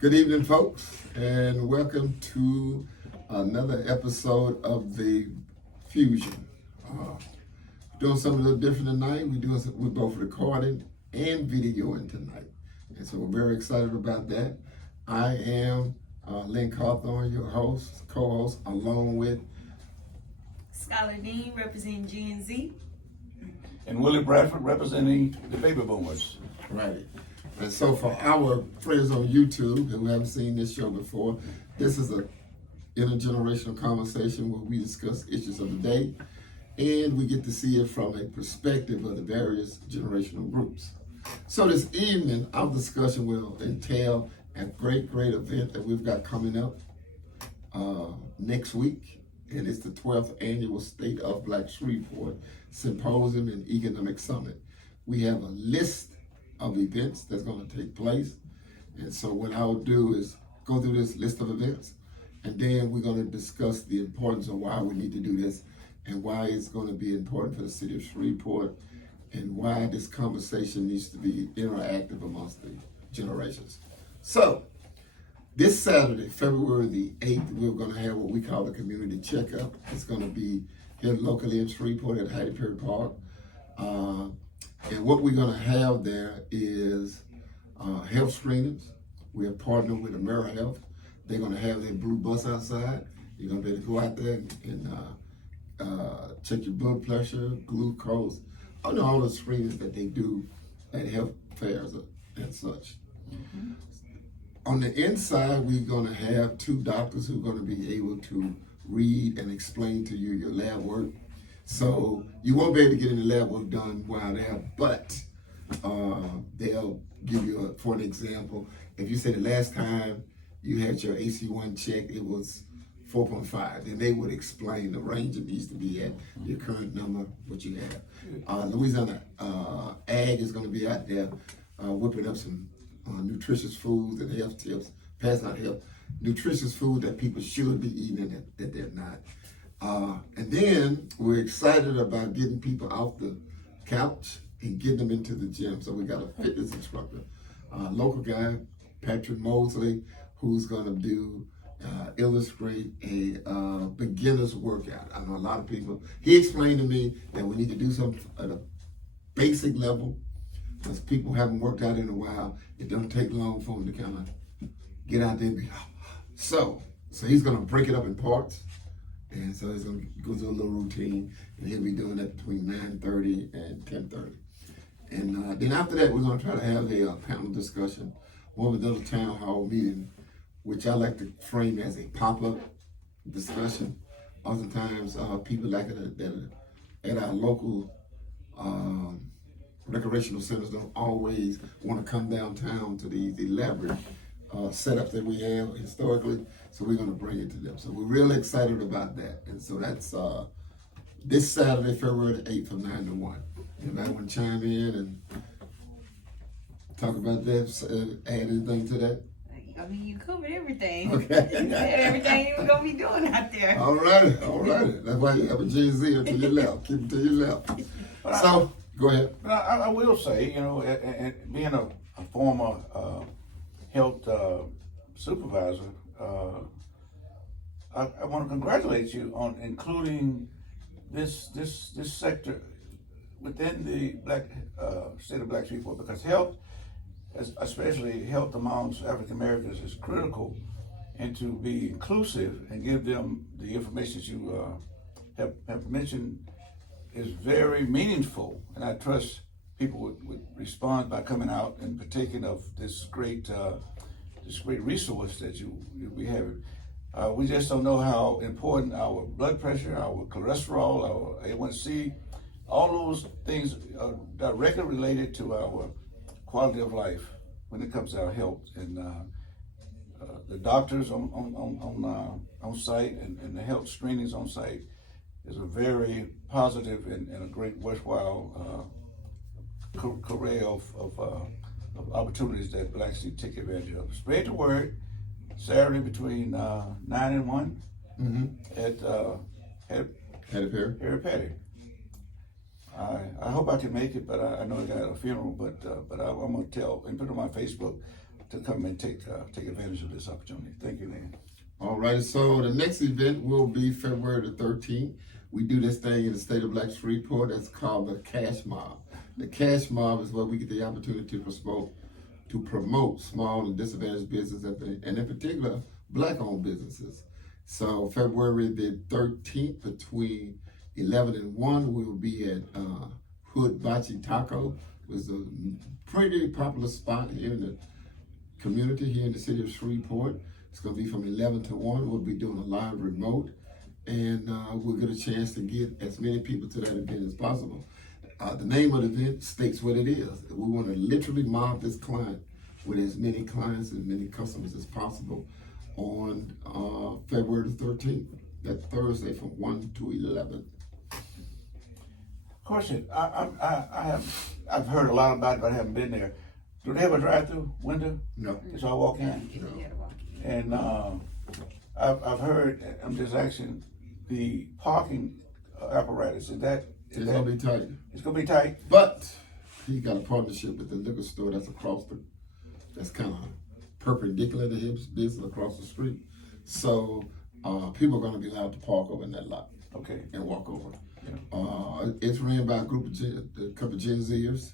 Good evening, folks, and welcome to another episode of the Fusion. Uh, Doing something a little different tonight. We're both recording and videoing tonight, and so we're very excited about that. I am Lynn Cawthorn, your host, co-host, along with Skylar Dean representing Gen Z. And Willie Bradford representing the baby boomers. Right. And so for our friends on YouTube who haven't seen this show before, this is a intergenerational conversation where we discuss issues of the day and we get to see it from a perspective of the various generational groups. So this evening, our discussion will entail a great event that we've got coming up next week, and it's the 12th Annual State of Black Shreveport Symposium and Economic Summit. We have a list of events that's going to take place. And so what I'll do is go through this list of events, and then we're going to discuss the importance of why we need to do this and why it's going to be important for the city of Shreveport and why this conversation needs to be interactive amongst the generations. So this Saturday, February the 8th, we're going to have what we call the community checkup. It's going to be here locally in Shreveport at Hattie Perry Park. And what we're going to have there is health screenings. We have partnered with AmeriHealth. They're going to have their blue bus outside. You're going to be able to go out there and check your blood pressure, glucose, all the screenings that they do at health fairs and such. Mm-hmm. On the inside, we're going to have two doctors who are going to be able to read and explain to you your lab work. So you won't be able to get any lab work done while there, but they'll give you, for an example, if you say the last time you had your AC1 checked, it was 4.5, then they would explain the range it needs to be at, your current number, what you have. Louisiana Ag is going to be out there whipping up some nutritious foods and health tips, passing out health, nutritious food that people should be eating that they're not. And then we're excited about getting people off the couch and getting them into the gym. So we got a fitness instructor, local guy, Patrick Mosley, who's going to illustrate a beginner's workout. I know a lot of people, he explained to me that we need to do something at a basic level because people haven't worked out in a while. It don't take long for them to kind of get out there and be, so he's going to break it up in parts. And so he's going to go through a little routine, and he'll be doing that between 9:30 and 10:30. And then after that, we're going to try to have a panel discussion, one with another town hall meeting, which I like to frame as a pop-up discussion. Oftentimes, people like it that at our local recreational centers don't always want to come downtown to these elaborate setups that we have historically, so we're going to bring it to them. So we're really excited about that. And so that's this Saturday, February the 8th from 9 to 1. Anybody want to chime in and talk about that, add anything to that? I mean, you covered everything. Okay. You said everything you were going to be doing out there. All righty. That's why you have a Gen-Z to your left. Keep it to your left. So, go ahead. I will say, and being a former health supervisor, I want to congratulate you on including this sector within the state of Black Shreveport, because health, especially health amongst African Americans, is critical, and to be inclusive and give them the information that you have mentioned is very meaningful. And I trust people would respond by coming out and partaking of this great resource that we have. We just don't know how important our blood pressure, our cholesterol, our A1C, all those things are directly related to our quality of life when it comes to our health. And the doctors on site and the health screenings on site is a very positive and a great worthwhile array of opportunities that Blacks need to take advantage of. Spread the word. Saturday between 9 and 1 at Hattie Perry. I hope I can make it, but I know I got a funeral. But I'm gonna tell and put it on my Facebook to come and take advantage of this opportunity. Thank you, Lynn. All right, so the next event will be February the 13th. We do this thing in the state of Black Shreveport that's called the Cash Mob. The Cash Mob is where we get the opportunity to promote small and disadvantaged businesses, and in particular, Black-owned businesses. So February the 13th between 11 and 1, we will be at Hood Bachi Taco. It's a pretty popular spot here in the community, here in the city of Shreveport. It's going to be from 11 to 1. We'll be doing a live remote, and we'll get a chance to get as many people to that event as possible. The name of the event states what it is. We want to literally mob this client with as many clients and many customers as possible on February the 13th, that Thursday from 1 to 11. Question, I've heard a lot about it, but I haven't been there. Do they have a drive-through window? No. Just all walk in? You gotta walk in. And I've heard, I'm just asking, the parking apparatus, is that? It's going to be tight. It's gonna be tight? But he got a partnership with the liquor store that's that's kind of perpendicular to his business across the street. So people are going to be allowed to park over in that lot. Okay. And walk over. Yeah. It's ran by a couple of Gen Zers.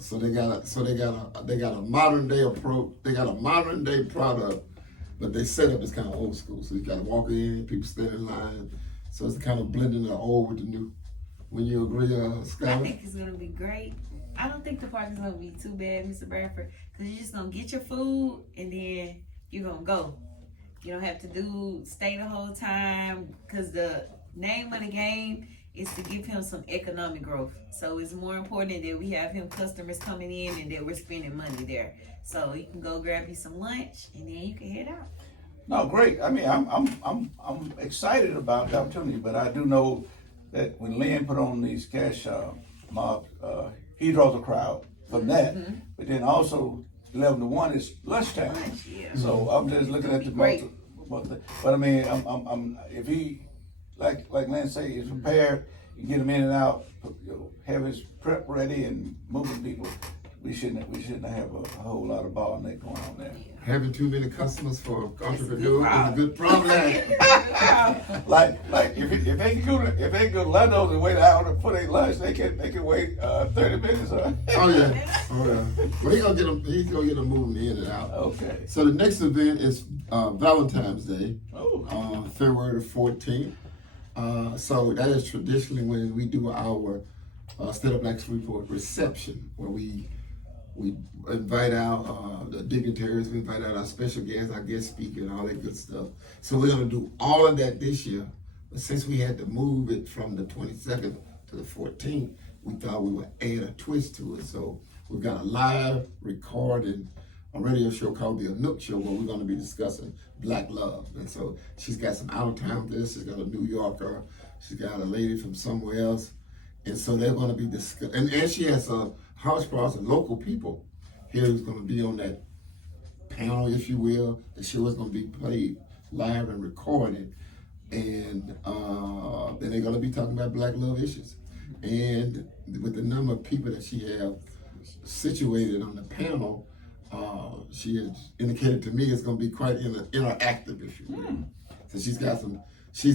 So they got a modern day approach. They got a modern day product, but they set up is kind of old school. So you got to walk in, people stand in line. So it's kind of blending the old with the new. When you agree, Scott? I think it's gonna be great. I don't think the parking's gonna be too bad, Mr. Bradford, because you're just gonna get your food and then you're gonna go. You don't have to stay the whole time, because the name of the game is to give him some economic growth. So it's more important that we have him customers coming in and that we're spending money there. So you can go grab you some lunch and then you can head out. No, great. I mean, I'm excited about the opportunity, but I do know that when Lynn put on these cash mobs, he draws a crowd from that. Mm-hmm. But then also 11 to 1 is lunchtime. Lunch, yeah. So I'm just looking at the Great. but I mean, I'm if he like Lynn say, is prepared, you get him in and out, have his prep ready and moving people. We shouldn't have a whole lot of bottleneck going on there. Having too many customers for entrepreneurs is a good problem. like if they can go to Lando's and wait an hour to put a lunch, they can wait 30 minutes. Huh? Oh yeah. Well, he's gonna get them moving in and out. Okay. So the next event is Valentine's Day, Oh. February the 14th. So that is traditionally when we do our State of Black Shreveport reception, where we invite out the dignitaries, we invite out our special guests, our guest speaker, and all that good stuff. So we're gonna do all of that this year. But since we had to move it from the 22nd to the 14th, we thought we would add a twist to it. So we've got a live recording, a radio show called The Anook Show, where we're gonna be discussing Black love. And so she's got some out of town this, she's got a New Yorker, she's got a lady from somewhere else. And so they're gonna be discussing, and she has a house parties and local people here who's going to be on that panel, if you will. The show is going to be played live and recorded, and then they're going to be talking about Black love issues. And with the number of people that she has situated on the panel, she has indicated to me it's going to be quite interactive, if you will. So she's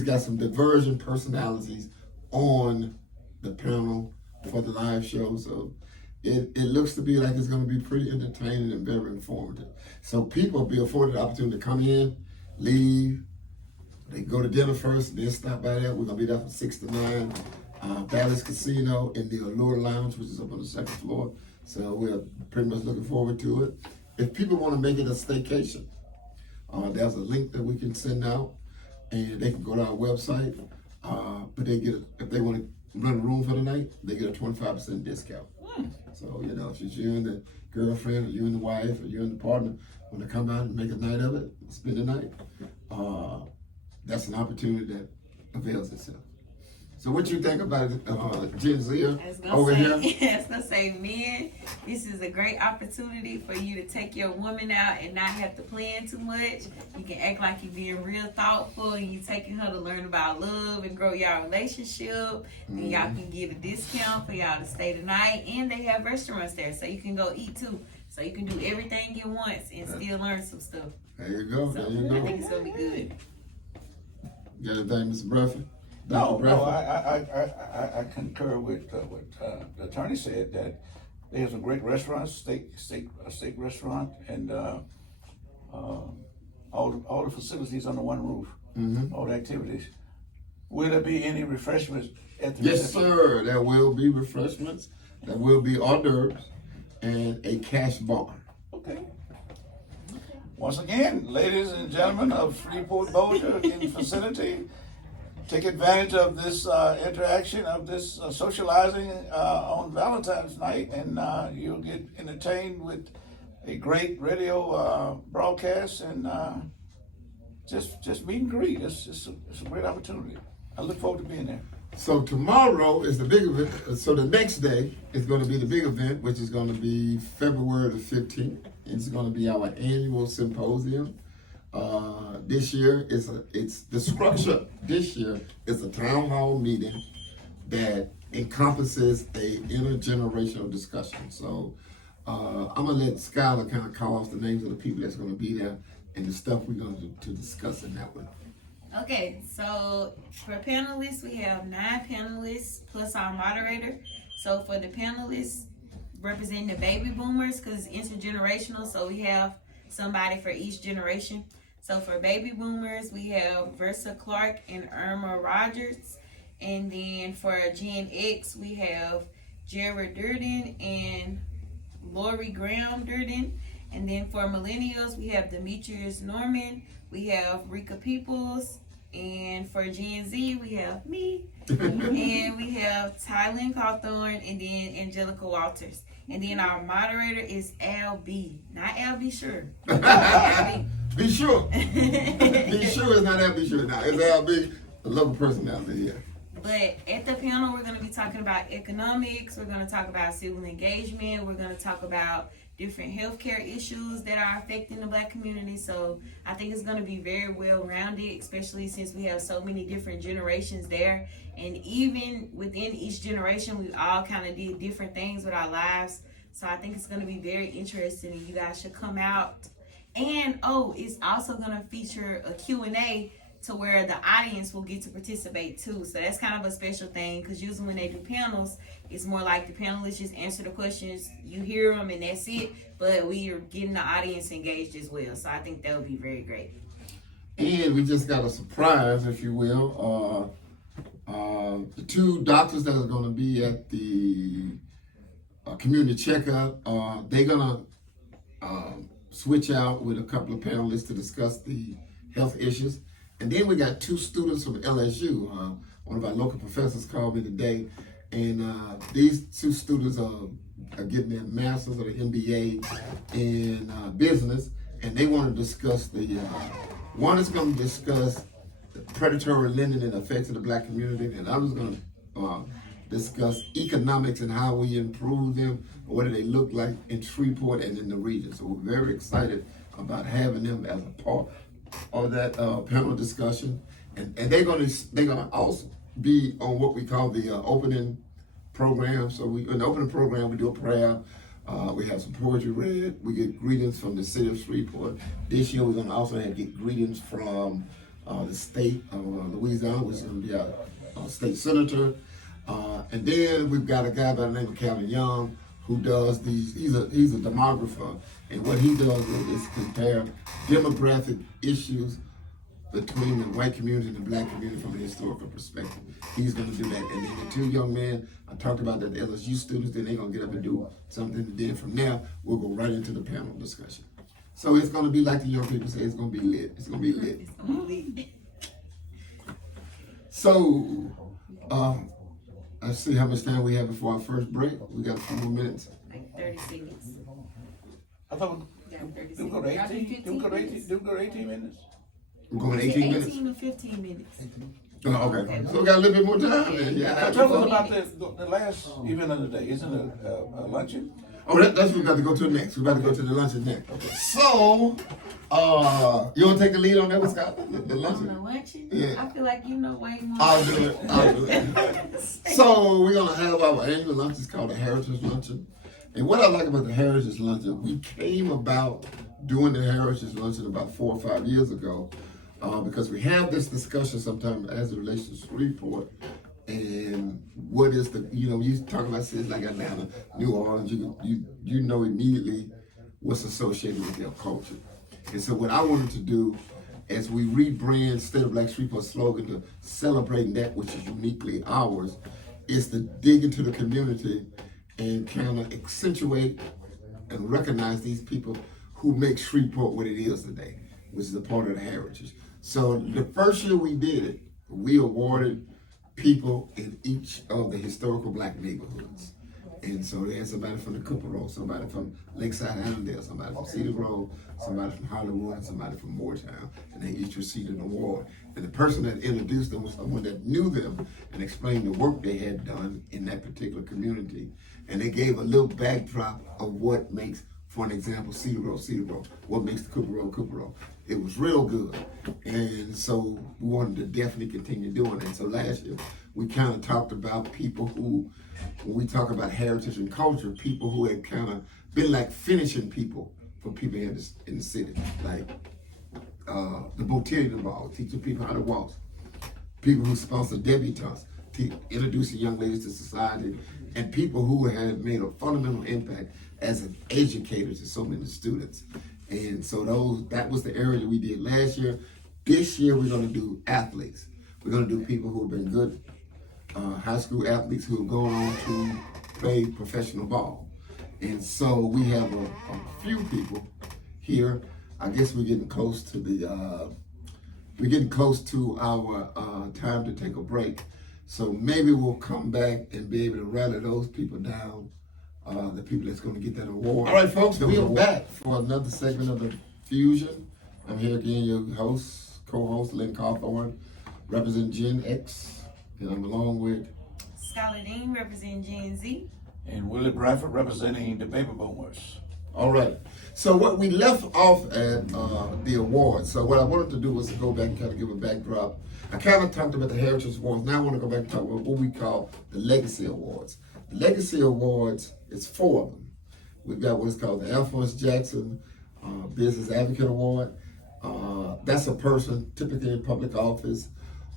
got some diversion personalities on the panel for the live show. So it looks to be like it's going to be pretty entertaining and very informative. So people will be afforded the opportunity to come in, leave. They go to dinner first, then stop by there. We're going to be there from 6 to 9. Bally's Casino in the Allure Lounge, which is up on the second floor. So we're pretty much looking forward to it. If people want to make it a staycation, there's a link that we can send out, and they can go to our website. But if they want to rent a room for the night, they get a 25% discount. So, if it's you and the girlfriend, or you and the wife, or you and the partner want to come out and make a night of it, spend the night, that's an opportunity that avails itself. So what you think about it, Gen Z over here? I was gonna say, men, this is a great opportunity for you to take your woman out and not have to plan too much. You can act like you're being real thoughtful and you taking her to learn about love and grow y'all relationship. And y'all can get a discount for y'all to stay the night. And they have restaurants there, so you can go eat too. So you can do everything at once and still learn some stuff. There you go. So There you I go. think it's gonna be good. You got anything, Mr. Bradford? No, Dr. no, Bradford? I concur with what the attorney said, that they have some great restaurants, a steak restaurant, and all the facilities under one roof, all the activities. Will there be any refreshments at the Yes, reception? sir. There will be refreshments. There will be hors d'oeuvres and a cash bar. Okay. Once again, ladies and gentlemen of Freeport Bossier in the vicinity, take advantage of this interaction, of this socializing on Valentine's night, and you'll get entertained with a great radio broadcast and just meet and greet. It's a great opportunity. I look forward to being there. So tomorrow is the big event. So the next day is going to be the big event, which is going to be February the 15th. It's going to be our annual symposium. This year it's the structure. This year is a town hall meeting that encompasses a intergenerational discussion. So I'm gonna let Skylar kind of call off the names of the people that's going to be there and the stuff we're going to discuss in that one. Okay, so for panelists, we have 9 panelists plus our moderator. So for the panelists, representing the baby boomers, because it's intergenerational, so we have somebody for each generation. So for baby boomers, we have Versa Clark and Irma Rogers. And then for Gen X, we have Jared Durden and Lori Graham Durden. And then for millennials, we have Demetrius Norman, we have Rika Peoples, and for Gen Z, we have me, and we have Tylin Cawthorn, and then Angelica Walters. And then our moderator is Al B. Not Al B. Sure. Al B. Be sure. Be sure it's not Al Be Sure now. It's Al B, a local personality here. But at the panel, we're going to be talking about economics. We're going to talk about civil engagement. We're going to talk about different healthcare issues that are affecting the Black community. So I think it's going to be very well rounded, especially since we have so many different generations there. And even within each generation, we all kind of did different things with our lives. So I think it's going to be very interesting, and you guys should come out. And it's also going to feature a Q&A to where the audience will get to participate too. So that's kind of a special thing, because usually when they do panels, it's more like the panelists just answer the questions, you hear them, and that's it. But we are getting the audience engaged as well. So I think that would be very great. And we just got a surprise, if you will. The 2 doctors that are going to be at the community checkup, they're going to switch out with a couple of panelists to discuss the health issues. And then we got 2 students from LSU. One of our local professors called me today, and these 2 students are getting their master's or the MBA in business, and they want to discuss one is going to discuss predatory lending and the effects of the Black community, and the other is going to discuss economics and how we improve them, or what do they look like in Shreveport and in the region. So we're very excited about having them as a part of that panel discussion, and they're gonna also be on what we call the opening program. So in the opening program, we do a prayer, we have some poetry read, we get greetings from the city of Shreveport. This year we're gonna also get greetings from the state of Louisiana, which is gonna be our state senator, and then we've got a guy by the name of Calvin Young who does these. He's a demographer, and what he does is compare demographic issues between the white community and the Black community from a historical perspective. He's going to do that. And then the 2 young men, I talked about that, the LSU students, then they're going to get up and do something. And then from there, we'll go right into the panel discussion. So it's going to be like the young people say, it's going to be lit. It's going to be lit. It's gonna be lit. So, let's see how much time we have before our first break. We got a few more minutes. Like 30 seconds. I thought Yeah, 30 we go to seconds. 18. Do we go to 18 minutes? We're going 18 minutes. 18 to 15 minutes. Oh, okay. So we got a little bit more time then. Yeah. Tell us about the last event of the day. Isn't it a luncheon? Oh, that's what we got to go to next. We got to go to the luncheon next. Okay. So, you want to take the lead on that one, Scott? The On luncheon? the luncheon? Yeah. I feel like you know way more. I'll do it. So we're gonna have our annual lunch. It's called a Heritage Luncheon, And what I like about the Heritage Luncheon, we came about doing the Heritage Luncheon about 4 or 5 years ago, because we have this discussion sometimes as it relates to Shreveport. And what is the, you talk about cities like Atlanta, New Orleans, you know immediately what's associated with their culture. And so what I wanted to do as we rebrand State of Black Shreveport slogan to celebrating that which is uniquely ours is to dig into the community and kind of accentuate and recognize these people who make Shreveport what it is today, which is a part of the heritage. So the first year we did it, we awarded people in each of the historical Black neighborhoods. And so they had somebody from the Cooper Road, somebody from Lakeside Allendale, somebody from Cedar Grove, somebody from Hollywood, and somebody from Moortown, and they each received an award. And the person that introduced them was someone that knew them and explained the work they had done in that particular community. And they gave a little backdrop of what makes, for an example, Cedar Grove, what makes the Cooper Road. It was real good. And so we wanted to definitely continue doing it. So last year, we kind of talked about people who, when we talk about heritage and culture, people who had kind of been like finishing people for people in the city, like the Botillion Ball, teaching people how to walk, people who sponsor debutantes, introducing young ladies to society, and people who had made a fundamental impact as an educator to so many students. And so that was the area we did last year. This year we're going to do athletes. We're going to do people who have been good high school athletes who have gone on to play professional ball. And so we have a few people here. I guess we're getting close to our time to take a break. So maybe we'll come back and be able to rally those people down, the people that's going to get that award. All right, folks, we are back for another segment of the Fusion. I'm here again, your host, co-host, Lynn Cawthorn, representing Gen X. And I'm along with Skylar Dean, representing Gen Z. And Willie Bradford representing the baby boomers. All right. So what we left off at the awards. So what I wanted to do was to go back and kind of give a backdrop. I kind of talked about the Heritage Awards. Now I want to go back and talk about what we call the Legacy Awards. The Legacy Awards, it's 4 of them. We've got what's called the Alphonse Jackson Business Advocate Award. That's a person typically in public office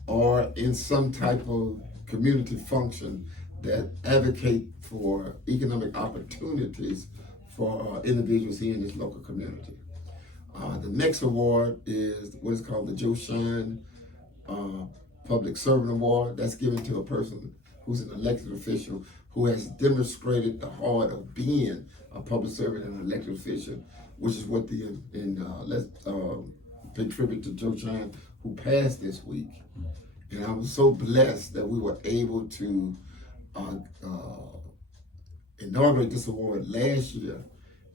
or in some type of community function that advocate for economic opportunities for individuals here in this local community. The next award is what is called the Joe Shine Public Servant Award. That's given to a person who's an elected official who has demonstrated the heart of being a public servant and an elected official, which is what let's pay tribute to Joe Shine, who passed this week. And I was so blessed that we were able to inaugurate this award last year.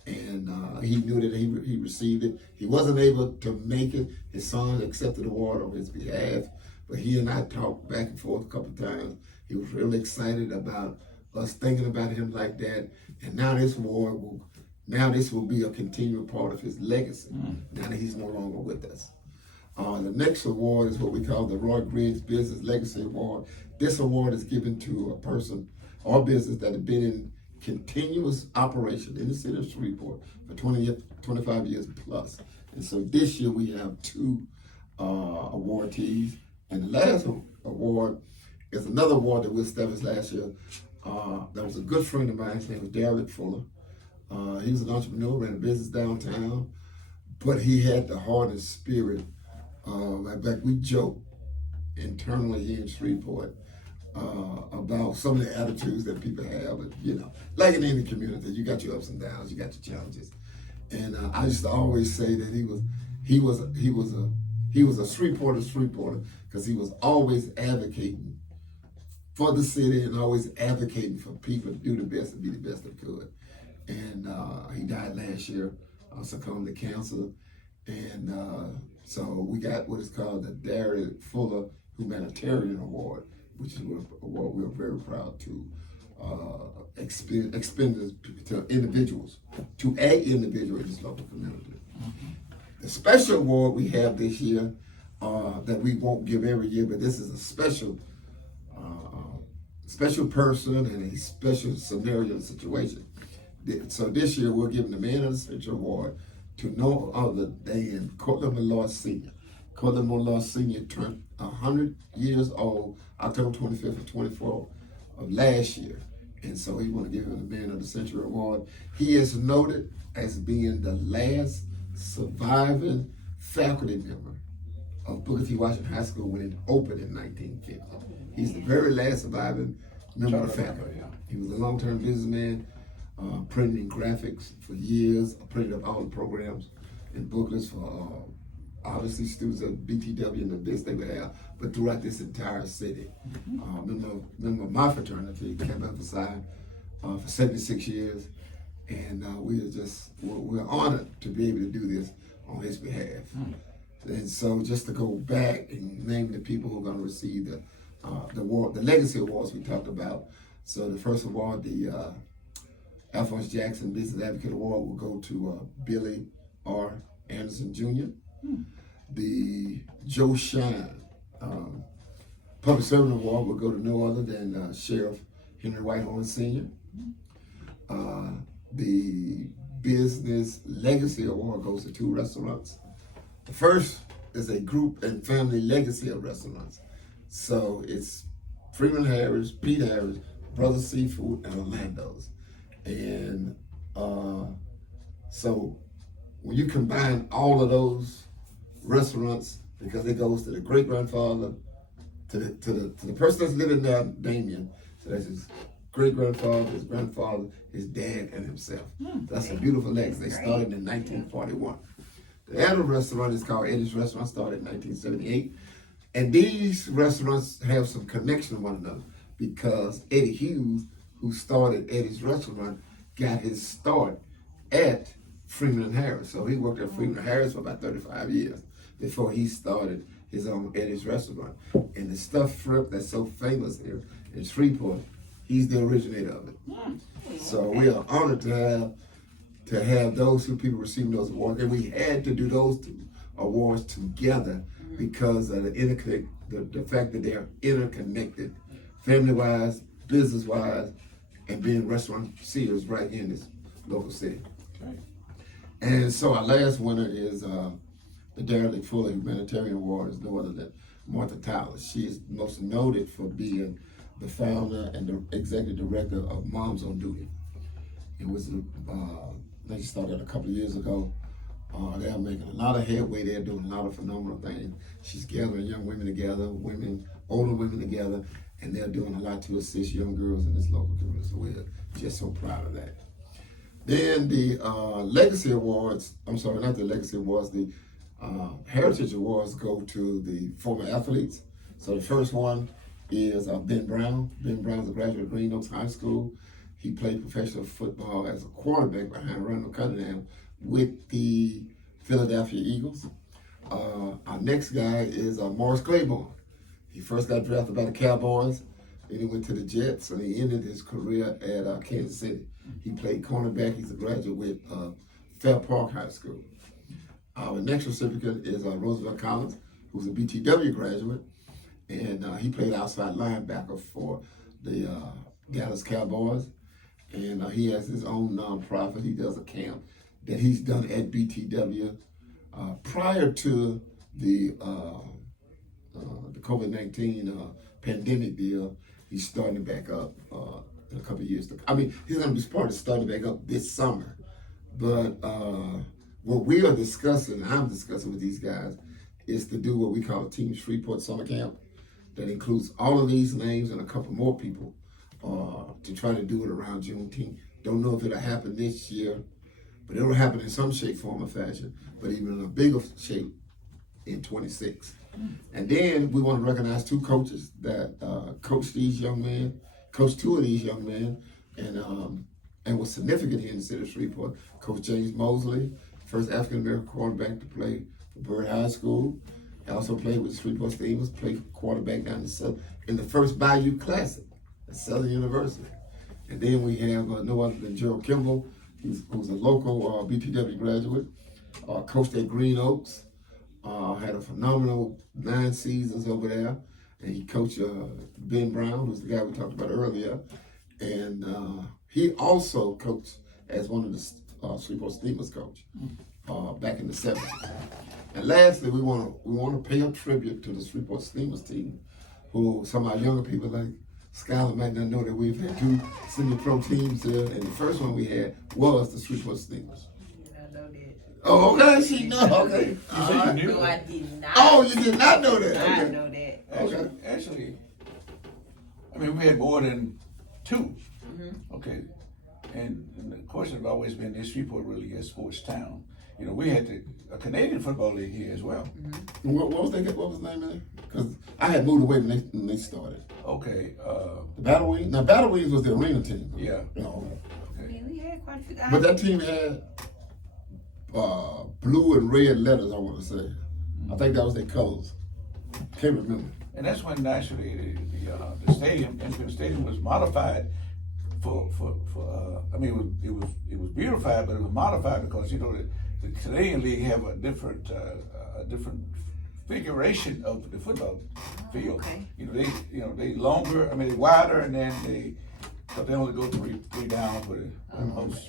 And he knew that he received it. He wasn't able to make it. His son accepted the award on his behalf, but he and I talked back and forth a couple of times. He was really excited about us thinking about him like that. And now this award will be a continual part of his legacy, now that he's no longer with us. The next award is what we call the Roy Griggs Business Legacy Award. This award is given to a person or business that have been in continuous operation in the city of Shreveport for 25 years plus. And so this year we have 2 awardees. And the last award is another award that we established last year. That was a good friend of mine. His name was Derek Fuller. He was an entrepreneur, ran a business downtown, but he had the heart and spirit. In fact, we joke internally here in Shreveport about some of the attitudes that people have, but like in any community, you got your ups and downs, you got your challenges. And I used to always say that he was a Shreveporter because he was always advocating for the city and always advocating for people to do the best and be the best they could. And he died last year, succumbed to cancer. And so we got what is called the Derek Fuller Humanitarian Award, which is an award we're very proud to expend to individuals, to an individual in this local community. The special award we have this year that we won't give every year, but this is a special person and a special scenario and situation. So this year we're giving the Man of the Century Award to no other than Cortland Malloy Sr. Cortland Malloy Sr. turned 100 years old October 25th and 24th of last year. And so we want to give him the Man of the Century Award. He is noted as being the last surviving faculty member of Booker T. Washington High School when it opened in 1950. He's the very last surviving member of the faculty. He was a long-term businessman, printing graphics for years, printed up all the programs and booklets for obviously students of BTW and the best they would have, but throughout this entire city. Member of my fraternity, Kappa Alpha Psi, for 76 years, and we're honored to be able to do this on his behalf. And so just to go back and name the people who are going to receive the award, the legacy awards we talked about. So the first award, the Alphonse Jackson Business Advocate Award, will go to Billy R. Anderson Jr. The Joe Shine Public Servant Award will go to no other than Sheriff Henry Whitehorn Sr. The Business Legacy Award goes to 2 restaurants. The first is a group and family legacy of restaurants. So it's Freeman Harris, Pete Harris, Brother Seafood, and Orlando's. And so when you combine all of those restaurants, because it goes to the great grandfather, to the person that's living there, Damien. So that's his great grandfather, his grandfather, his dad, and himself. That's a beautiful legacy. They started in 1941. The other restaurant is called Eddie's Restaurant, started in 1978. And these restaurants have some connection to one another because Eddie Hughes, who started Eddie's Restaurant, got his start at Freeman and Harris. So he worked at Freeman and Harris for about 35 years before he started his own Eddie's Restaurant. And the stuffed shrimp that's so famous here in Shreveport, he's the originator of it. So we are honored to have those 2 people receiving those awards. And we had to do those 2 awards together because of the fact that they are interconnected, family-wise, business-wise, and being restauranciers right here in this local city. Okay. And so our last winner is the Darrell Fuller Humanitarian Award, is no other than Martha Tyler. She is most noted for being the founder and the executive director of Moms on Duty. It was they started a couple of years ago. They're making a lot of headway. They're doing a lot of phenomenal things. She's gathering young women together, older women together, and they're doing a lot to assist young girls in this local community. So we're just so proud of that. Then the Legacy Awards, I'm sorry, not the Legacy Awards, the Heritage Awards go to the former athletes. So the first one is Ben Brown. Ben Brown's a graduate of Green Oaks High School. He played professional football as a quarterback behind Randall Cunningham with the Philadelphia Eagles. Our next guy is Morris Claiborne. He first got drafted by the Cowboys, then he went to the Jets, and he ended his career at Kansas City. He played cornerback. He's a graduate with Fair Park High School. Our next recipient is Roosevelt Collins, who's a BTW graduate, and he played outside linebacker for the Dallas Cowboys. And he has his own nonprofit. He does a camp that he's done at BTW prior to the COVID-19 pandemic deal. He's starting back up in a couple of years. He's going to be starting back up this summer. But what we are discussing, I'm discussing with these guys, is to do what we call a Team Shreveport Summer Camp that includes all of these names and a couple more people to try to do it around Juneteenth. Don't know if it'll happen this year, but it'll happen in some shape, form, or fashion, but even in a bigger shape in 26. And then we want to recognize 2 coaches that coached these young men, coached 2 of these young men, and was significant here in the city of Shreveport. Coach James Mosley, first African-American quarterback to play for Byrd High School. He also played with the Shreveport Steamers, played quarterback down in the first Bayou Classic at Southern University. And then we have no other than Gerald Kimball, who's a local BTW graduate, coached at Green Oaks, had a phenomenal 9 seasons over there, and he coached Ben Brown, who's the guy we talked about earlier, and he also coached as one of the Shreveport Steamers coach back in the 70s. And lastly, we want to pay a tribute to the Shreveport Steamers team, who some of our younger people like Skylar might not know that we've had 2 semi-pro teams there, and the first one we had was the Shreveport Steamers. I know that. Oh, okay, she know. Okay. All right. No, I did not. Oh, you did not know that. I Okay. know that. Actually, I mean, we had more than 2. Okay. And the question has always been, is Shreveport really a sports town? You know, we had a Canadian football league here as well. What was the name of it? Because I had moved away when they started. Okay. The Battle Wings? Now, Battle Wings was the arena team. Yeah. No. I mean, we had quite a few guys. But that team had blue and red letters, I want to say. I think that was their colors. Can't remember. And that's when actually the stadium, Enfield Stadium, was modified for I mean, it was beautified, but it was modified because, you know, the Canadian League have a different configuration of the football field. Okay. You know, they longer, I mean, they wider, and then but they only go three downs, where most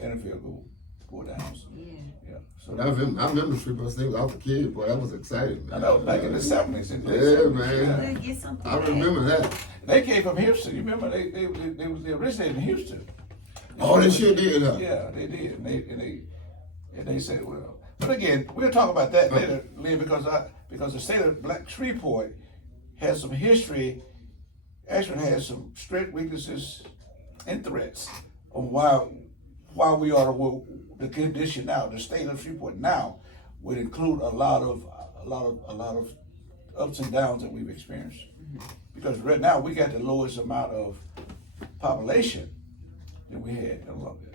NFL go 4 downs. Yeah. So I remember Shreveport Steamers. I was a kid, boy. That was exciting, man. I know, back in the 70s. Yeah, man. We'll get something I back. remember that. They came from Houston. You remember they originated in Houston. Oh, they sure did, huh? Yeah, they did. And they said, well, but again, we'll talk about that later, Lee, because the state of Black Shreveport has some history, actually has some strengths, weaknesses, and threats on why we are the condition now. The state of Shreveport now would include a lot of ups and downs that we've experienced. Because right now we got the lowest amount of population than we had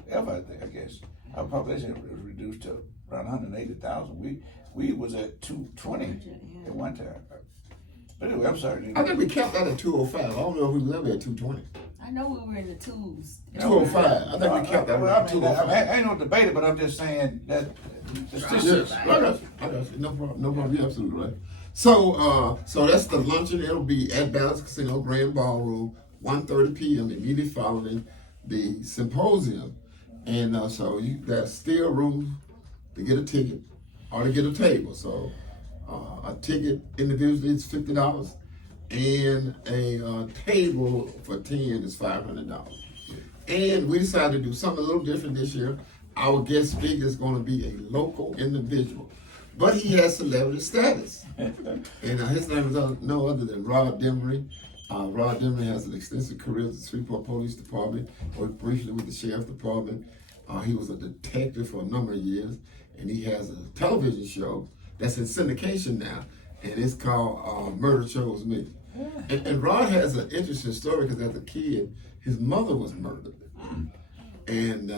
ever, I guess. Our population was reduced to around 180,000. We was at 220 at one time. But anyway, I'm sorry. I think we kept that at 205. I don't know if we was ever at 220. I know we were in the 2s. 205. I think we kept that around 205. I ain't no debating, but I'm just saying that the statistics. Yes, I got you. No problem. You're absolutely right. So that's the luncheon. It'll be at Balance Casino Grand Ballroom, 1:30 p.m. immediately following the symposium. And so there's still room to get a ticket or to get a table. So a ticket individually is $50, and a table for 10 is $500. And we decided to do something a little different this year. Our guest speaker is going to be a local individual, but he has celebrity status. And his name is no other than Rod Demery. Rod Demery has an extensive career at the Shreveport Police Department, worked briefly with the Sheriff's Department. He was a detective for a number of years, and he has a television show that's in syndication now, and it's called Murder Chose Me. And Rod has an interesting story because as a kid, his mother was murdered. And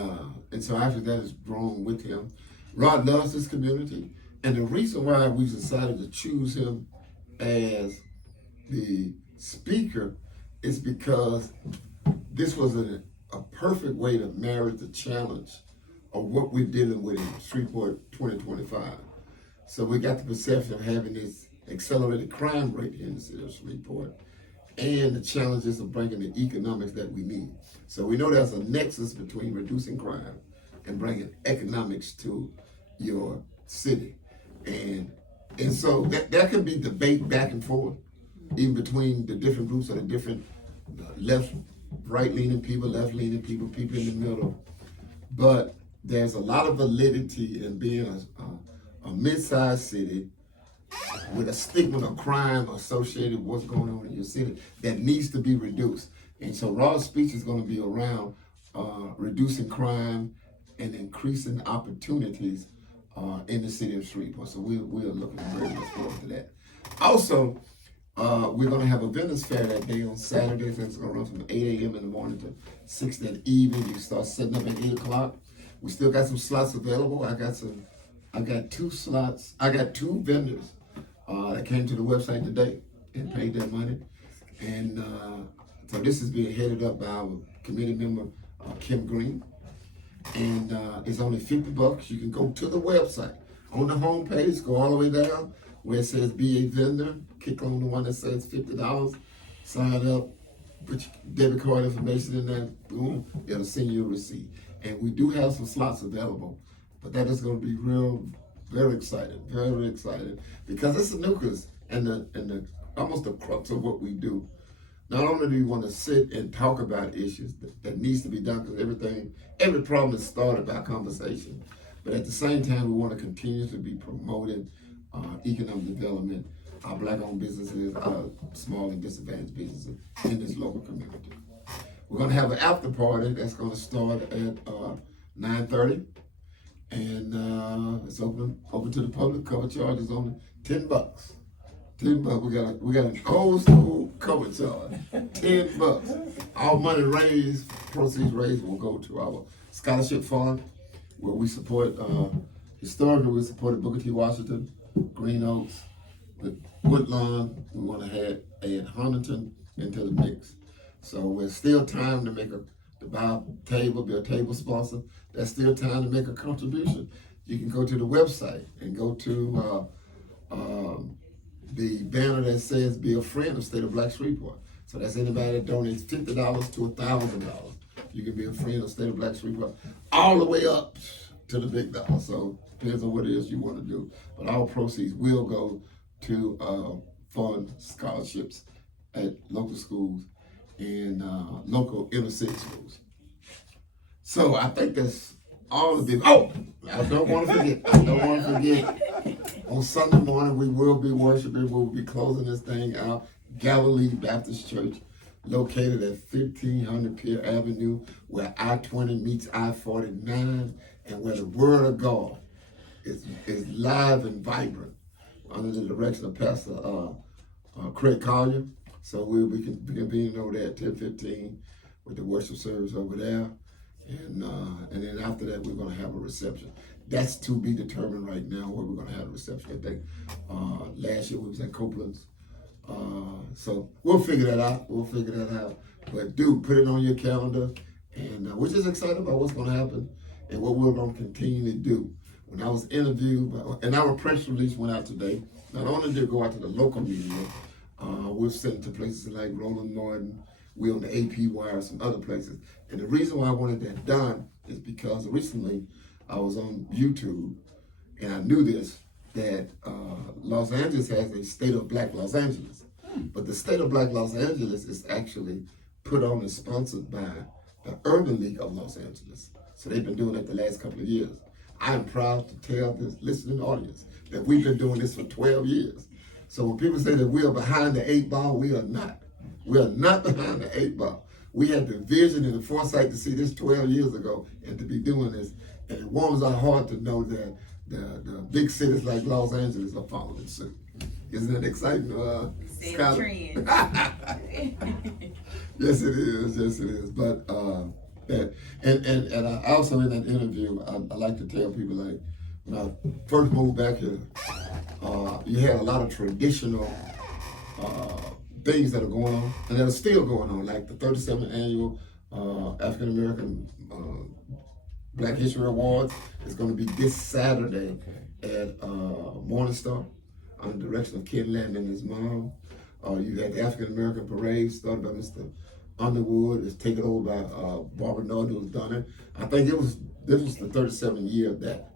so after that, it's grown with him. Rod loves his community. And the reason why we decided to choose him as the speaker is because this was a perfect way to marry the challenge of what we're dealing with in Shreveport 2025. So we got the perception of having this accelerated crime rate here in the city of Shreveport and the challenges of bringing the economics that we need. So we know there's a nexus between reducing crime and bringing economics to your city. And so that could be debate back and forth, even between the different groups of the different right-leaning people, left-leaning people, people in the middle. But there's a lot of validity in being a mid-sized city with a stigma of crime associated with what's going on in your city that needs to be reduced. And so Rod's speech is going to be around reducing crime and increasing opportunities in the city of Shreveport. So we're looking very much forward to that. Also, we're going to have a vendors fair that day on Saturday. So it's going to run from 8 a.m. in the morning to 6 that evening. You start setting up at 8 o'clock. We still got some slots available. I got 2 slots. I got 2 vendors that came to the website today and paid their money. And so this is being headed up by our committee member, Kim Green. And it's only $50. You can go to the website. On the homepage, go all the way down where it says be a vendor. Click on the one that says $50. Sign up, put your debit card information in there, boom, it'll send you a receipt. and we do have some slots available. But that is going to be very exciting, because it's the nucleus and the almost the crux of what we do. Not only do we want to sit and talk about issues that needs to be done, because every problem is started by conversation, but at the same time, we want to continue to be promoting economic development, our Black-owned businesses, our small and disadvantaged businesses in this local community. We're going to have an after party that's going to start at 9:30, and it's open to the public. Cover charge is only $10. $10. We got an old school cover charge. $10. All money proceeds raised will go to our scholarship fund, where we support. Historically, we supported Booker T. Washington, Green Oaks, with Woodlawn. We want to add Huntington into the mix. So there's still time to buy a table, be a table sponsor. There's still time to make a contribution. You can go to the website and go to the banner that says "Be a Friend of State of Black Shreveport." So that's anybody that donates $50 to $1,000. You can be a friend of State of Black Shreveport, all the way up to the big dollar. So depends on what it is you want to do. But all proceeds will go to fund scholarships at local schools and local inner city schools. So I think that's all of this. Oh, I don't want to forget. On Sunday morning, we will be worshiping. We'll be closing this thing out. Galilee Baptist Church, located at 1500 Pier Avenue, where I-20 meets I-49, and where the Word of God is live and vibrant under the direction of Pastor Craig Collier. So we'll be convening over there at 10:15 with the worship service over there. And then after that, we're going to have a reception. That's to be determined right now where we're going to have a reception. I think last year we was at Copeland's. So we'll figure that out. But do put it on your calendar. And we're just excited about what's going to happen and what we're going to continue to do. When I was interviewed, and our press release went out today, not only did it go out to the local media, we're sent to places like Roland Norton, we're on the AP Wire, some other places. And the reason why I wanted that done is because recently I was on YouTube, and I knew this, that Los Angeles has a State of Black Los Angeles. But the State of Black Los Angeles is actually put on and sponsored by the Urban League of Los Angeles. So they've been doing it the last couple of years. I am proud to tell this listening audience that we've been doing this for 12 years. So when people say that we are behind the 8 ball, we are not. We are not behind the 8 ball. We had the vision and the foresight to see this 12 years ago and to be doing this. And it warms our heart to know that the big cities like Los Angeles are following suit. Isn't that exciting, Scott? Yes, it is. But and I also in that interview, I like to tell people, like, when I first moved back here, you had a lot of traditional things that are going on, and that are still going on, like the 37th annual African American Black History Awards is going to be this Saturday at Morningstar under the direction of Ken Landon and his mom. You had the African American Parade started by Mr. Underwood. It's taken over by Barbara Norton, who's done it. I think this was the 37th year of that.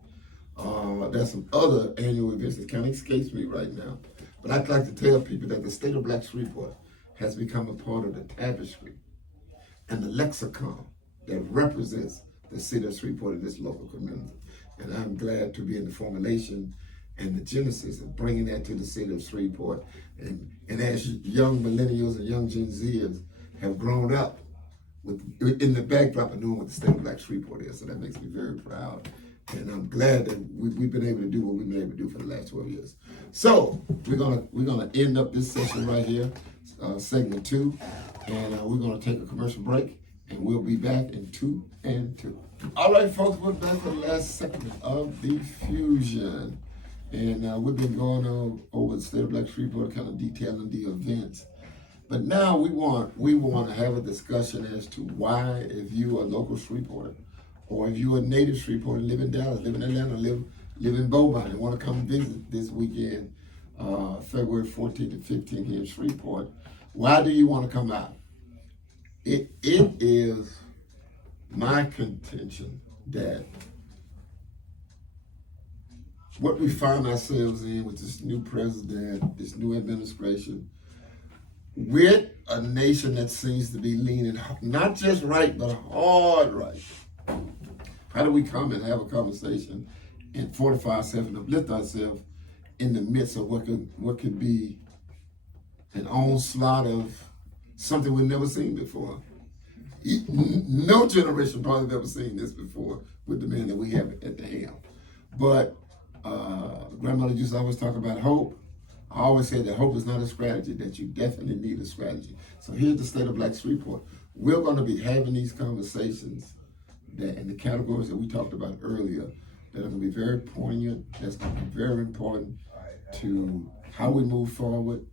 There's some other annual events that kind of escapes me right now. But I'd like to tell people that the State of Black Shreveport has become a part of the tapestry and the lexicon that represents the city of Shreveport in this local community. And I'm glad to be in the formulation and the genesis of bringing that to the city of Shreveport. And as young millennials and young Gen Zers have grown up in the backdrop of knowing what the State of Black Shreveport is. So that makes me very proud. And I'm glad that we've been able to do what we've been able to do for the last 12 years. So we're gonna end up this session right here, segment 2, and we're gonna take a commercial break, and we'll be back in 2 and 2. All right, folks, we're back for the last segment of the Fusion, and we've been going over the State of Black Shreveport, kind of detailing the events. But now we want to have a discussion as to why, if you are a local Shreveporter, or if you're a native Shreveporter, live in Dallas, live in Atlanta, live in Beaumont, and want to come visit this weekend, February 14th and 15th here in Shreveport, why do you want to come out? It is my contention that what we find ourselves in with this new president, this new administration, with a nation that seems to be leaning not just right, but hard right. How do we come and have a conversation and fortify ourselves and uplift ourselves in the midst of what could be an onslaught of something we've never seen before? No generation probably have ever seen this before with the men that we have at the helm. But grandmother used to always talk about hope. I always said that hope is not a strategy, that you definitely need a strategy. So here's the State of Black Shreveport. We're going to be having these conversations that in the categories that we talked about earlier that are going to be very poignant, that's going to be very important to how we move forward,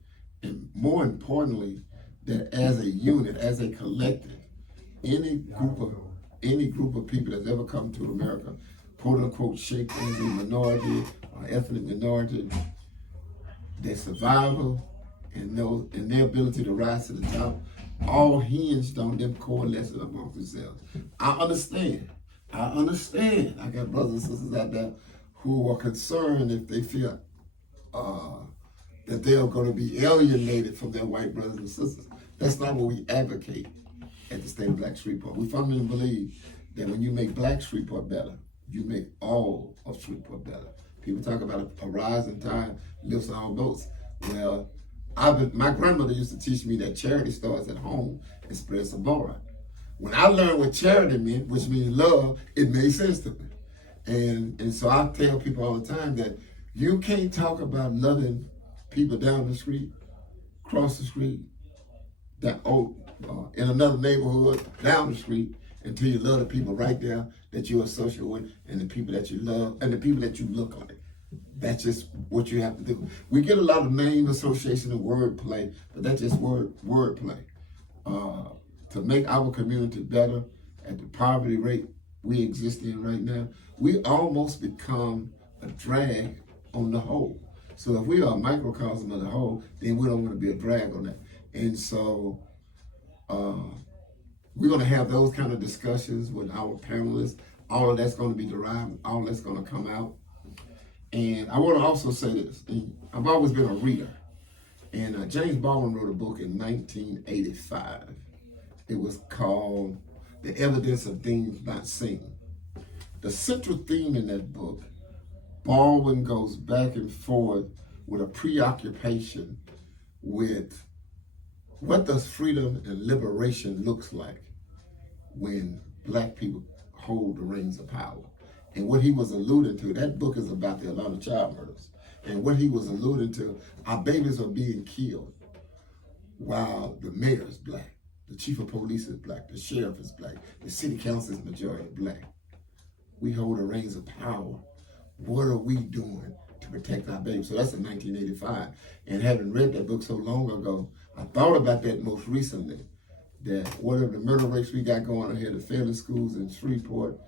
and more importantly, that as a unit, as a collective, any group of people that's ever come to America, quote unquote, shaped as a minority or ethnic minority, their survival and their ability to rise to the top, all hinged on them coalescing amongst themselves. I understand. I got brothers and sisters out there who are concerned if they feel that they are going to be alienated from their white brothers and sisters. That's not what we advocate at the State of Black Shreveport. We fundamentally believe that when you make Black Shreveport better, you make all of Shreveport better. People talk about a rising tide lifts all boats. Well, my grandmother used to teach me that charity starts at home and spreads abroad. When I learned what charity meant, which means love, it made sense to me. And so I tell people all the time that you can't talk about loving people down the street, across the street, in another neighborhood, down the street, until you love the people right there that you associate with, and the people that you love, and the people that you look like. That's just what you have to do. We get a lot of name association and wordplay, but that's just wordplay. To make our community better at the poverty rate we exist in right now, we almost become a drag on the whole. So if we are a microcosm of the whole, then we don't want to be a drag on that. And so we're going to have those kind of discussions with our panelists. All of that's going to be derived, all that's going to come out. And I want to also say this. I've always been a reader. And James Baldwin wrote a book in 1985. It was called The Evidence of Things Not Seen. The central theme in that book, Baldwin goes back and forth with a preoccupation with what does freedom and liberation looks like when Black people hold the reins of power. And what he was alluding to, that book is about the Atlanta child murders. And what he was alluding to, our babies are being killed while the mayor is Black, the chief of police is Black, the sheriff is Black, the city council is majority Black. We hold the reins of power. What are we doing to protect our babies? So that's in 1985. And having read that book so long ago, I thought about that most recently, that whatever the murder rates we got going on here, the failing schools in Shreveport,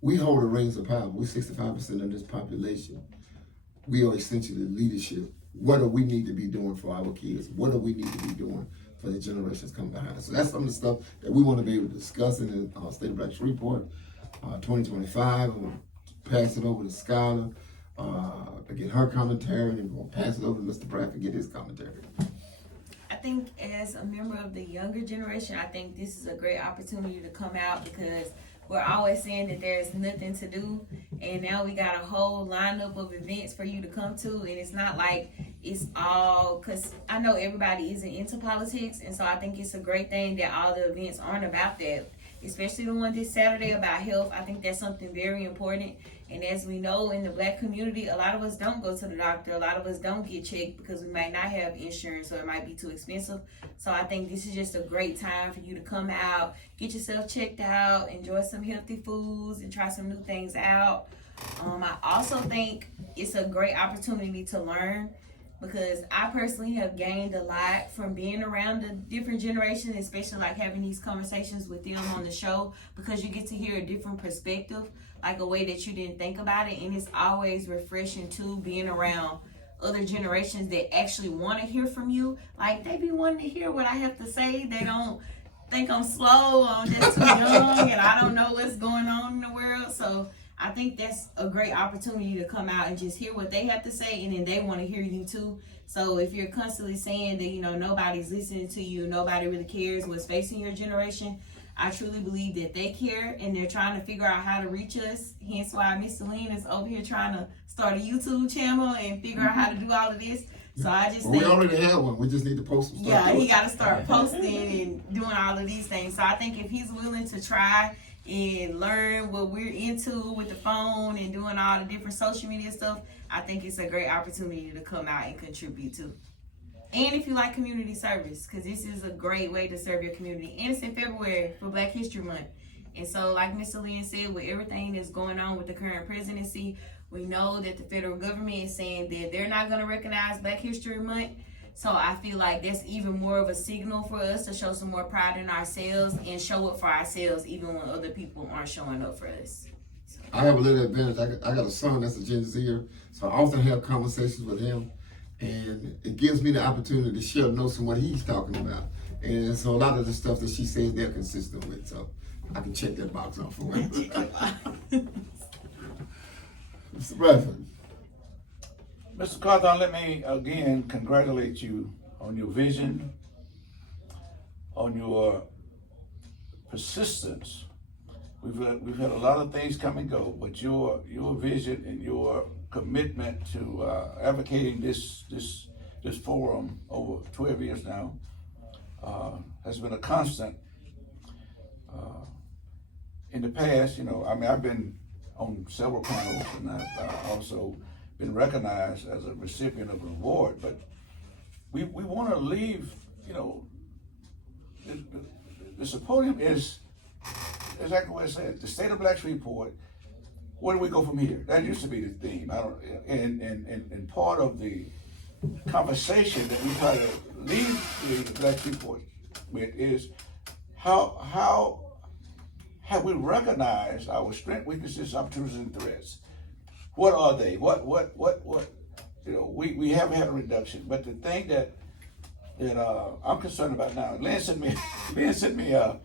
we hold the reins of power. We're 65% of this population. We are essentially leadership. What do we need to be doing for our kids? What do we need to be doing for the generations coming behind us? So that's some of the stuff that we want to be able to discuss in the State of Black Shreveport 2025. I'm going to pass it over to Skylar to get her commentary, and we're going to pass it over to Mr. Bradford to get his commentary. I think as a member of the younger generation, I think this is a great opportunity to come out because we're always saying that there's nothing to do, and now we got a whole lineup of events for you to come to, and it's not like it's all, because I know everybody isn't into politics, and so I think it's a great thing that all the events aren't about that, especially the one this Saturday about health. I think that's something very important, and as we know in the Black community, a lot of us don't go to the doctor, a lot of us don't get checked because we might not have insurance or it might be too expensive. So I think this is just a great time for you to come out, get yourself checked out, enjoy some healthy foods, and try some new things out. I also think it's a great opportunity to learn, because I personally have gained a lot from being around the different generations, especially like having these conversations with them on the show, because you get to hear a different perspective, like a way that you didn't think about it. And it's always refreshing too, being around other generations that actually want to hear from you. Like, they be wanting to hear what I have to say. They don't think I'm slow. I'm just too young, and I don't know what's going on in the world. So I think that's a great opportunity to come out and just hear what they have to say, and then they want to hear you too. So if you're constantly saying that, nobody's listening to you, nobody really cares what's facing your generation, I truly believe that they care, and they're trying to figure out how to reach us. Hence why Mr. Lean is over here trying to start a YouTube channel and figure out how to do all of this. So I just think, we already have one. We just need to post some stuff. yeah, he got to start posting and doing all of these things. So I think if he's willing to try and learn what we're into with the phone and doing all the different social media stuff, I think it's a great opportunity to come out and contribute to. And if you like community service, because this is a great way to serve your community. And it's in February for Black History Month. And so like Mr. Lynn said, with everything that's going on with the current presidency, we know that the federal government is saying that they're not going to recognize Black History Month. So I feel like that's even more of a signal for us to show some more pride in ourselves and show up for ourselves even when other people aren't showing up for us. So. I have a little advantage. I got a son that's a Gen Zer, so I often have conversations with him, and it gives me the opportunity to share notes on what he's talking about. And so a lot of the stuff that she says they're consistent with, so I can check that box off for him. Mr. Bradford. Mr. Cawthon, let me again congratulate you on your vision, on your persistence. We've had a lot of things come and go, but your vision and your commitment to advocating this forum over 12 years now has been a constant. In the past, I've been on several panels, and I've also been recognized as a recipient of an award, but we want to leave, the symposium is exactly what I said, the State of Blacks report. Where do we go from here? That used to be the theme. And part of the conversation that we try to leave the Blacks report with is how have we recognized our strengths, weaknesses, opportunities, and threats? What are they? What? We haven't had a reduction, but the thing that I'm concerned about now, Lynn sent me a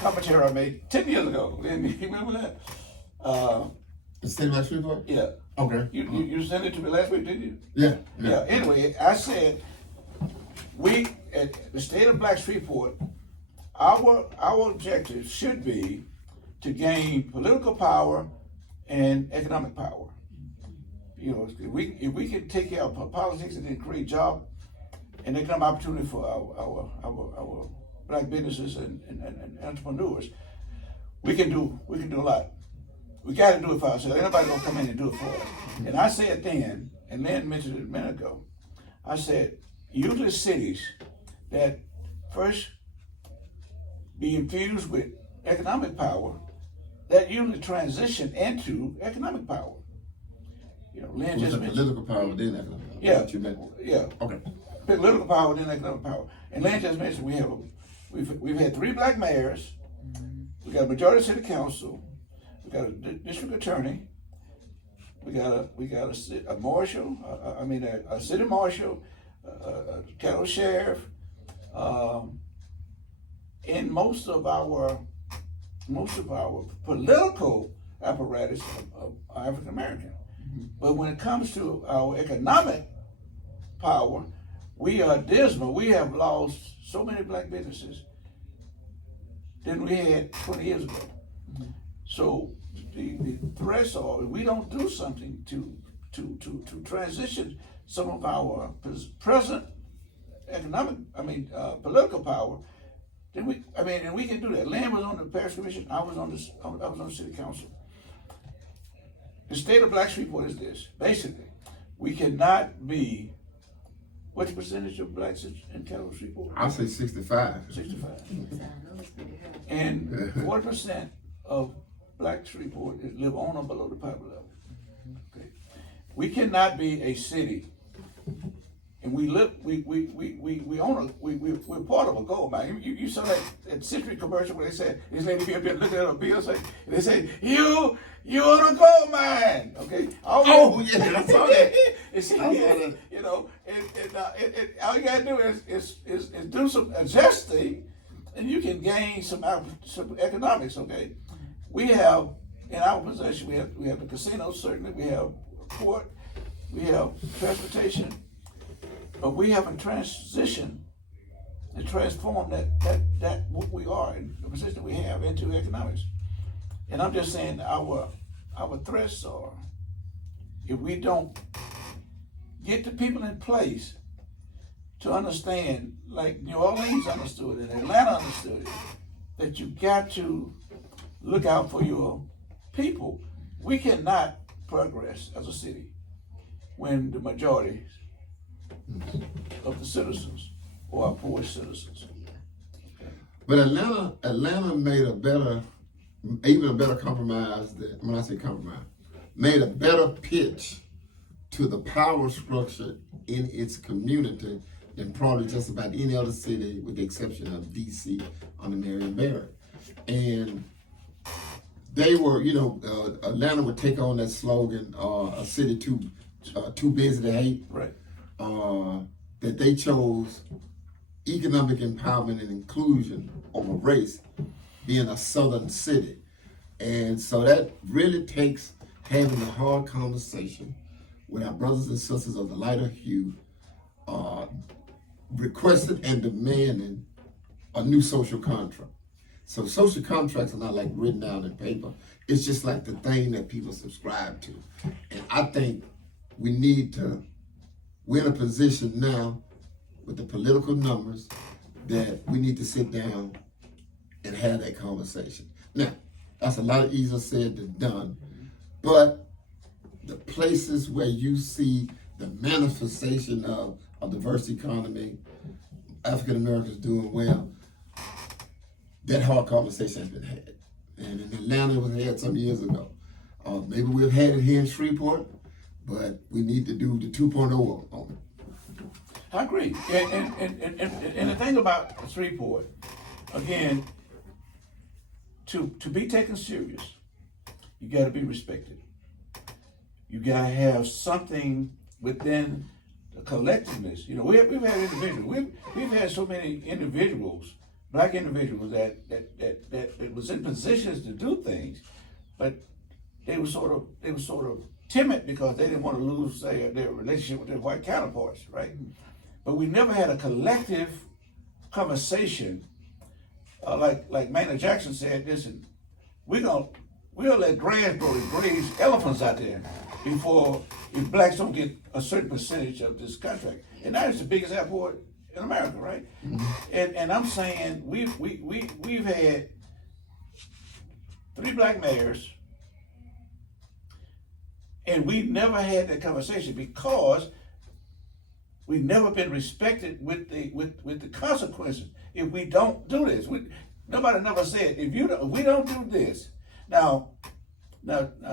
commentary I made 10 years ago. Lynn, you remember that? The State of Blacks report? Yeah. Okay. You sent it to me last week, didn't you? Yeah. Anyway, I said we at the State of Blacks report, our objective should be to gain political power and economic power. If we can take care of politics and then create job and economic opportunity for our Black businesses and entrepreneurs, we can do a lot. We got to do it for ourselves. Anybody gonna come in and do it for us. And I said then, and Lynn mentioned it a minute ago, I said, usually cities that first be infused with economic power, that usually transition into economic power. Lynn just mentioned political power within economic power. Yeah. What you meant. Yeah. Okay. Political power within economic power. And Lynn just mentioned we've had 3 Black mayors, we got a majority city council, we got a district attorney, we got a marshal, a city marshal, a county sheriff, and most of our political apparatus are African American. But when it comes to our economic power, we are dismal. We have lost so many Black businesses than we had 20 years ago. So the threats are, if we don't do something to transition some of our present economic, political power, then we can do that. Lynn was on the Parish Commission. I was on the City Council. The State of Blacks report is this. Basically, we cannot be, what's the percentage of Blacks in Calloway's report? I'll say 65. 65. And 40% of Blacks report live on or below the poverty level. Okay. We cannot be a city, and we're part of a gold mine. You saw that Century commercial where they said, this lady be up there looking at a bill, and they say, you on a gold mine, okay? I saw that. All you gotta do is do some adjusting and you can gain some economics. Okay, we have in our possession we have the casino, certainly we have port, we have transportation, but we haven't transitioned and transformed that what we are in the position we have into economics. And I'm just saying our threats are, if we don't get the people in place to understand, like New Orleans understood it, Atlanta understood it, that you got to look out for your people. We cannot progress as a city when the majority of the citizens are poor citizens. But Atlanta made even a better compromise than, when I say compromise, made a better pitch to the power structure in its community than probably just about any other city, with the exception of DC under Marion Barrett. And they were, Atlanta would take on that slogan, a city too busy to hate. Right. That they chose economic empowerment and inclusion over race, being a southern city. And so that really takes having a hard conversation with our brothers and sisters of the lighter hue, requesting and demanding a new social contract. So social contracts are not like written down in paper. It's just like the thing that people subscribe to. And I think we're in a position now with the political numbers that we need to sit down and have that conversation. Now, that's a lot easier said than done, but the places where you see the manifestation of a diverse economy, African Americans doing well, that hard conversation has been had. And in Atlanta, it was had some years ago. Maybe we've had it here in Shreveport, but we need to do the 2.0 on it. I agree. And the thing about Shreveport, again, to be taken serious, you got to be respected. You got to have something within the collectiveness. We've had individuals. We've had so many individuals, black individuals that was in positions to do things, but they were sort of timid because they didn't want to lose their relationship with their white counterparts, right? But we never had a collective conversation, like Maynard Jackson said. Listen, we'll let grass grow to graze elephants out there if blacks don't get a certain percentage of this contract. And that is the biggest airport in America, right? Mm-hmm. And I'm saying we've had 3 black mayors, and we've never had that conversation because we've never been respected with the consequences if we don't do this. Nobody never said if we don't do this. Now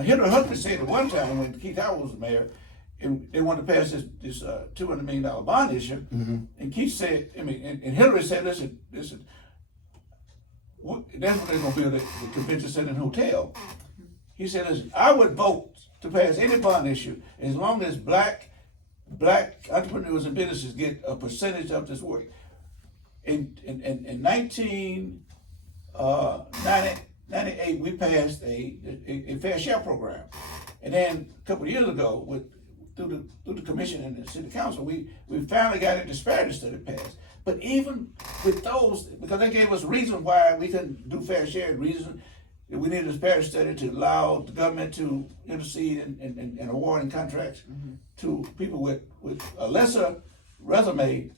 Henry Humphrey said at one time when Keith Howard was mayor, and they wanted to pass this $200 million bond issue, mm-hmm. and Keith said, and Hillary said, listen, that's what they're going to build the convention center and hotel. He said, listen, I would vote to pass any bond issue as long as black entrepreneurs and businesses get a percentage of this work. In 1998, we passed a fair share program, and then a couple of years ago, through the commission and the city council, we finally got a disparity study passed. But even with those, because they gave us a reason why we couldn't do fair share, reason that we needed a disparity study to allow the government to intercede in awarding contracts mm-hmm. to people with a lesser resume,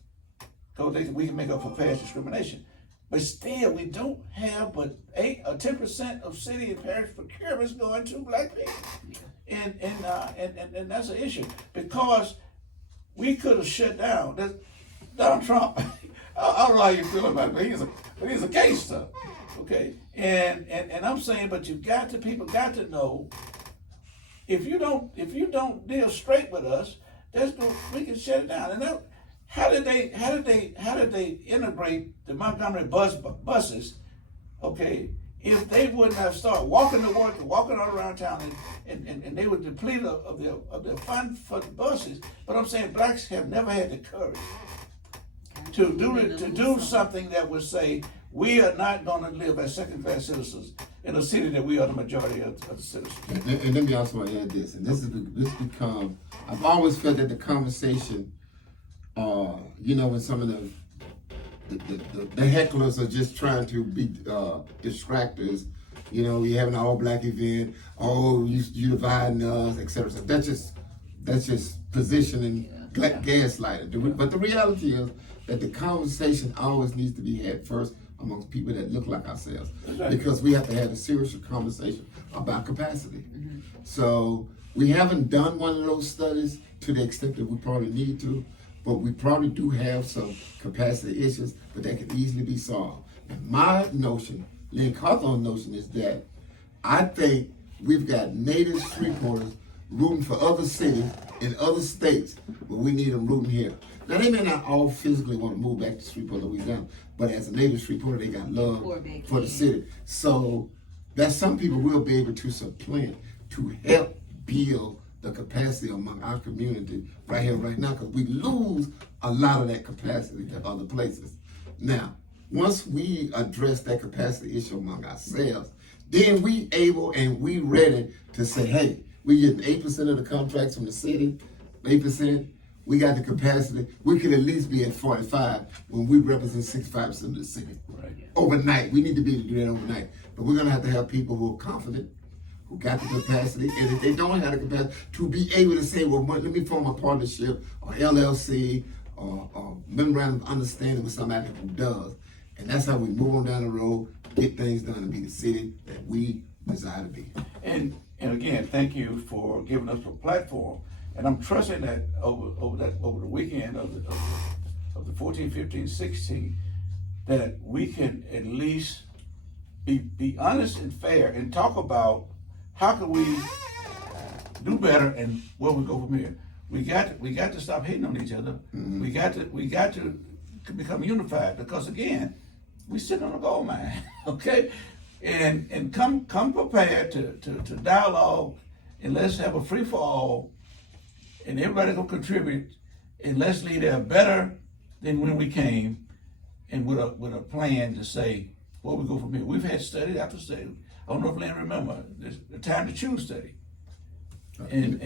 because we can make up for past discrimination. But still, we don't have but 8 or 10% of city and parish procurements going to black people, and that's an issue because we could have shut down. Donald Trump, I don't know how you feel about it, but he's a gangster, okay? And I'm saying, but people got to know if you don't deal straight with us, we can shut it down. And how did they integrate the Montgomery buses, okay, if they wouldn't have started walking to work and walking all around town and they were depleted of their fund for the buses. But I'm saying blacks have never had the courage to do something that would say We are not gonna live as second-class citizens in a city that we are the majority of the citizens. And let me also add this, and this become, I've always felt that the conversation, when some of the hecklers are just trying to be distractors. We have an all-black event. Oh, you dividing us, etc. So that's just positioning, gaslighting. But the reality is that the conversation always needs to be had first amongst people that look like ourselves, because we have to have a serious conversation about capacity. So we haven't done one of those studies to the extent that we probably need to, but we probably do have some capacity issues, but that can easily be solved. And my notion, Lynn Cawthorn's notion, is that I think we've got native Shreveporters rooting for other cities in other states, but we need them rooting here. Now, they may not all physically want to move back to Shreveport, Louisiana, but as a native Shreveporter, they got love for the city. So that some people will be able to supplant to help build the capacity among our community right here, right now, because we lose a lot of that capacity to other places. Now, once we address that capacity issue among ourselves, then we able and we ready to say, hey, we getting 8% of the contracts from the city, 8%. We got the capacity. We could at least be at 45 when we represent 65% of the city. Right. Overnight, we need to be able to do that overnight. But we're gonna have to have people who are confident, who got the capacity, and if they don't have the capacity, to be able to say, well, let me form a partnership or LLC or memorandum of understanding with somebody who does. And that's how we move on down the road, get things done, and be the city that we desire to be. And again, thank you for giving us a platform. And I'm trusting that over the weekend of the 14, 15, 16, that we can at least be honest and fair and talk about how can we do better and where we go from here. We got to stop hating on each other. Mm-hmm. We got to become unified, because again, we sit on a gold mine, okay? And come prepared to dialogue, and let's have a free for all, and everybody gonna contribute, and let's leave there better than when we came, and with a plan to say where we go from here. We've had study after study. I don't know if Lynn remember the time to choose study. And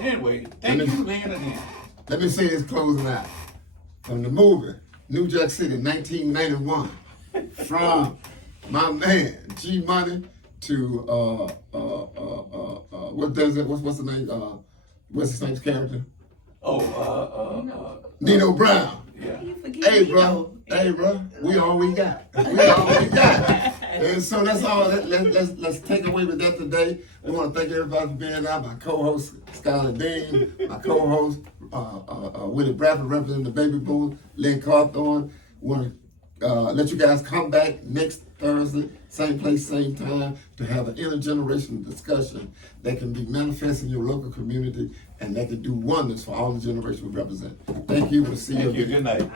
anyway, thank you, Lynn, again. Let me say this closing out. From the movie New Jack City, 1991, from my man G Money to what's the name? What's his name's character? Nino Brown. Yeah. Hey, bro. We all we got. And so that's all. Let's take away with that today. We want to thank everybody for being out. My co-host Skylar Dean, my co-host Willie Bradford, representing the Baby Boom, Lynn Cawthorn. Want to let you guys come back next Thursday, same place, same time, to have an intergenerational discussion that can be manifest in your local community and that can do wonders for all the generations we represent. Thank you. We'll see you again. Good night.